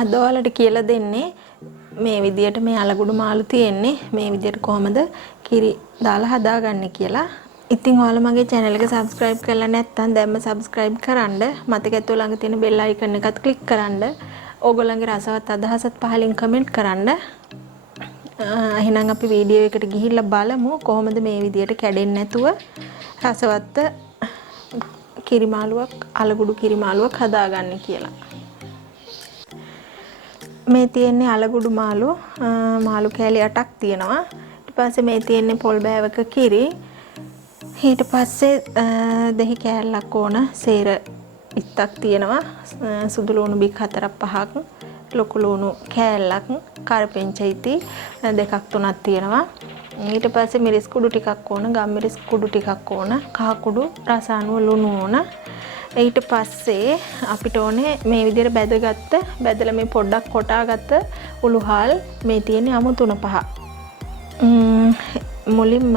අද ඔයාලට කියලා දෙන්නේ මේ විදියට මේ අලගුඩු මාළු තියෙන්නේ මේ විදියට කොහමද කිරි දාලා හදාගන්නේ කියලා. ඉතින් ඔයාලා මගේ channel එක subscribe කරලා නැත්නම් දැන්ම subscribe කරන්න. මතක ඇතුව ළඟ තියෙන bell icon එකත් click කරන්න. ඕගොල්ලන්ගේ රසවත් අදහසත් පහලින් comment කරන්න. එහෙනම් අපි වීඩියෝ එකට ගිහිල්ලා බලමු කොහොමද මේ විදියට කැඩෙන්නේ නැතුව රසවත් කිරි මාළුවක් අලගුඩු කිරි මාළුවක් හදාගන්නේ කියලා. මේ තියෙන්නේ අලගුඩු මාළු කෑලි 8ක් තියෙනවා. ඊට පස්සේ මේ තියෙන්නේ පොල් බෑවක කිරි. ඊට පස්සේ දෙහි කෑල්ලක් ඕන සේර 20ක් තියෙනවා. සුදු ලුණු බික් 4-5ක්, ලොකු ලුණු කෑල්ලක්, කරපෙන්චයිති 2-3ක් තියෙනවා. ඊට පස්සේ මිරිස් කුඩු ටිකක් ඕන, ගම් මිරිස් කුඩු ටිකක් ඕන, කහ කුඩු රස අනුව ලුණු ඕන. ඊට පස්සේ අපිට ඕනේ මේ විදිහට බැදලා මේ පොඩ්ඩක් කොටාගත්ත උළුහල් මේ තියෙන්නේ අමු 3-5. මුලින්ම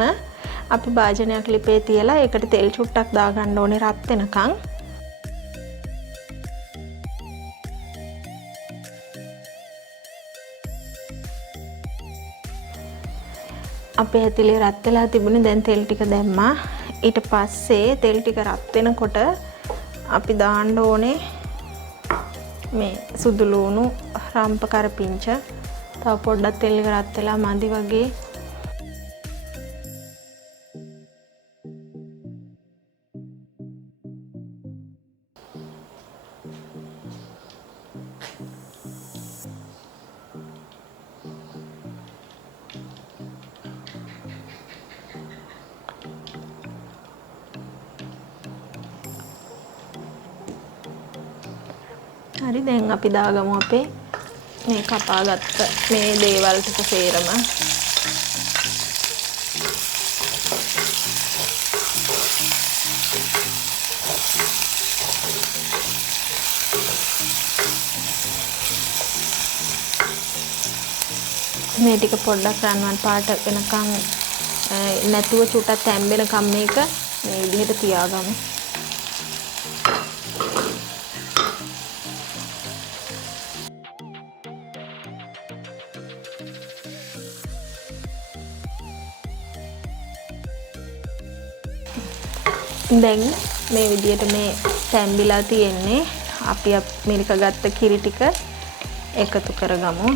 අපි භාජනයක් ලිපේ තියලා ඒකට තෙල් චුට්ටක් දාගන්න ඕනේ රත් වෙනකන්. අපේ ඇතිලේ රත් වෙලා තිබුණේ දැන් තෙල් ටික දැම්මා. ඊට පස්සේ තෙල් ටික රත් වෙනකොට අපි දාන්න ඕනේ මේ සුදු ලුණු, රම්ප කරපිංච. තව පොඩ්ඩක් තෙල් එක රත් වෙලා මදි වගේ. හරි දැන් අපි දාගමු අපේ මේ කපාගත්ත මේ දේවල් ටික සේරම. මේ ටික පොඩ්ඩක් රන්වන් පාට වෙනකන් නැතුව චුට්ටක් තැම්බෙනකම් මේක මේ විදිහට තියාගමු. දැන් මේ විදියට මේ තැම්බිලා තියෙන්නේ. අපි මිරික ගත්ත කිරි ටික එකතු කරගමු.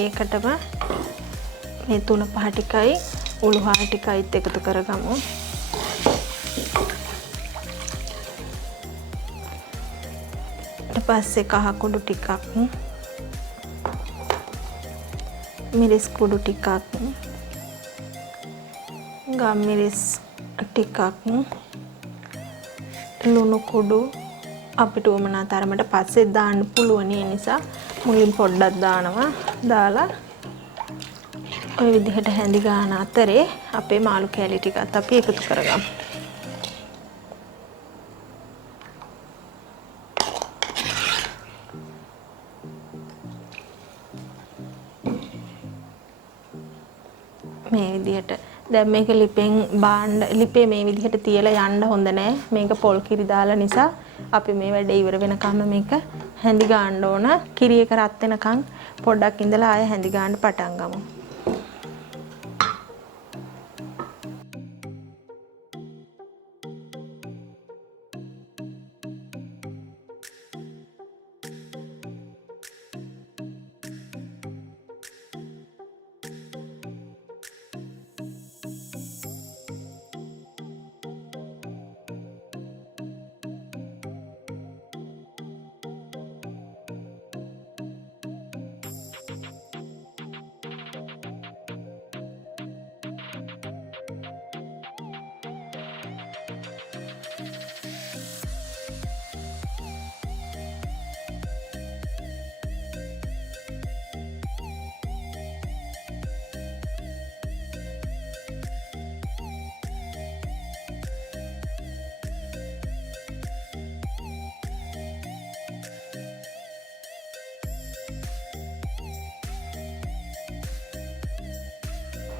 ඒකටම මේ 3-5 ටිකයි උළුහල් ටිකයිත් එකතු කරගමු. ඊට පස්සේ කහ කුඩු ටිකක්, මිරිස් කුඩු ටිකක්, ගම් මිරිස් ටිකක්, ලුණු කුඩු අපිට උමනා තරමට පස්සේ දාන්න පුළුවන්. ඒ නිසා මුලින් පොඩ්ඩක් දානවා. දාලා ඔය විදිහට හැඳි ගන්න අතරේ අපේ මාළු කෑලි ටිකත් අපි එකතු කරගමු. මේ විදිහට දැන් මේක ලිපේ මේ විදිහට තියලා යන්න හොඳ නෑ. මේක පොල් කිරි දාලා නිසා අපි මේ වැඩේ ඉවර වෙනකම් මේක හැඳි ගන්න ඕන. කිරි එක රත් වෙනකම් පොඩ්ඩක් ඉඳලා ආයෙ හැඳි ගන්න පටන් ගමු.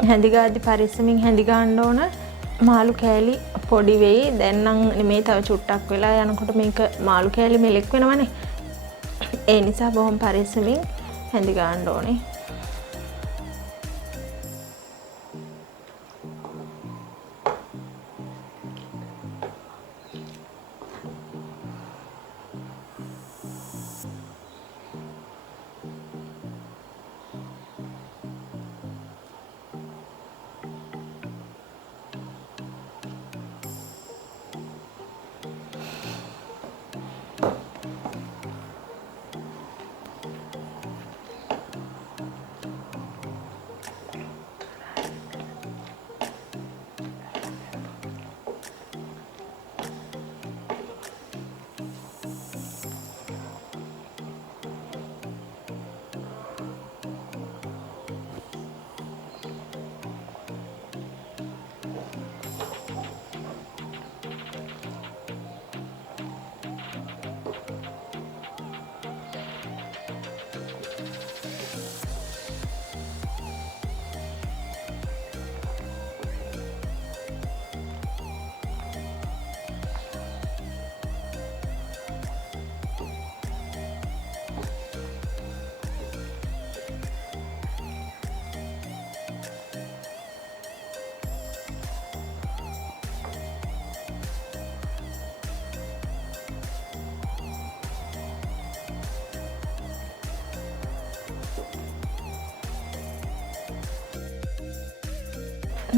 හැඳි ගාද්දි පරිස්සමින් හැඳි ගන්න ඕන. මාළු කෑලි පොඩි වෙයි. දැන් නම් නෙමෙයි තව චුට්ටක් වෙලා යනකොට මේක මාළු කෑලි මෙලෙක් වෙනවනේ. ඒ නිසා බොහොම පරිස්සමින් හැඳි ගන්න ඕනේ.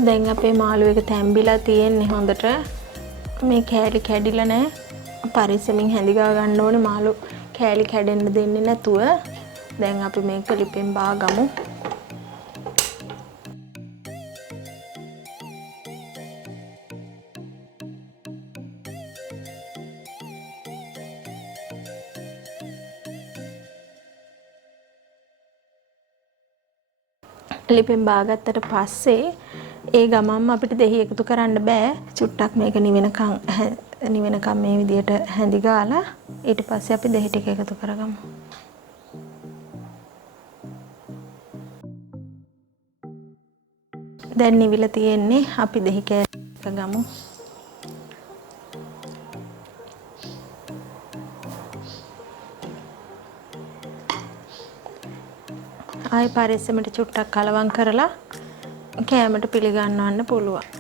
දැන් අපේ මාළු එක තැම්බිලා තියෙන්නේ හොඳට. මේ කෑලි කැඩිලා නැහැ. පරිස්සමින් හැඳි ගා ගන්න ඕනේ මාළු කෑලි කැඩෙන්න දෙන්නේ නැතුව. දැන් අපි මේක ලිපෙන් බාගමු. ලිපෙන් බාගත්තට පස්සේ ඒ ගමම්ම අපිට දෙහි එකතු කරන්න බෑ. චුට්ටක් මේක නිවෙනකම් මේ විදියට හැඳි ගාලා ඊට පස්සේ අපි දෙහි ටික එකතු කරගමු. දැන් නිවිලා තියෙන්නේ. අපි දෙහි කෑල්ල ගමු. ආයි පරිස්සමට චුට්ටක් කලවම් කරලා කෑමට පිළිගන්නවන්න පුළුවන්.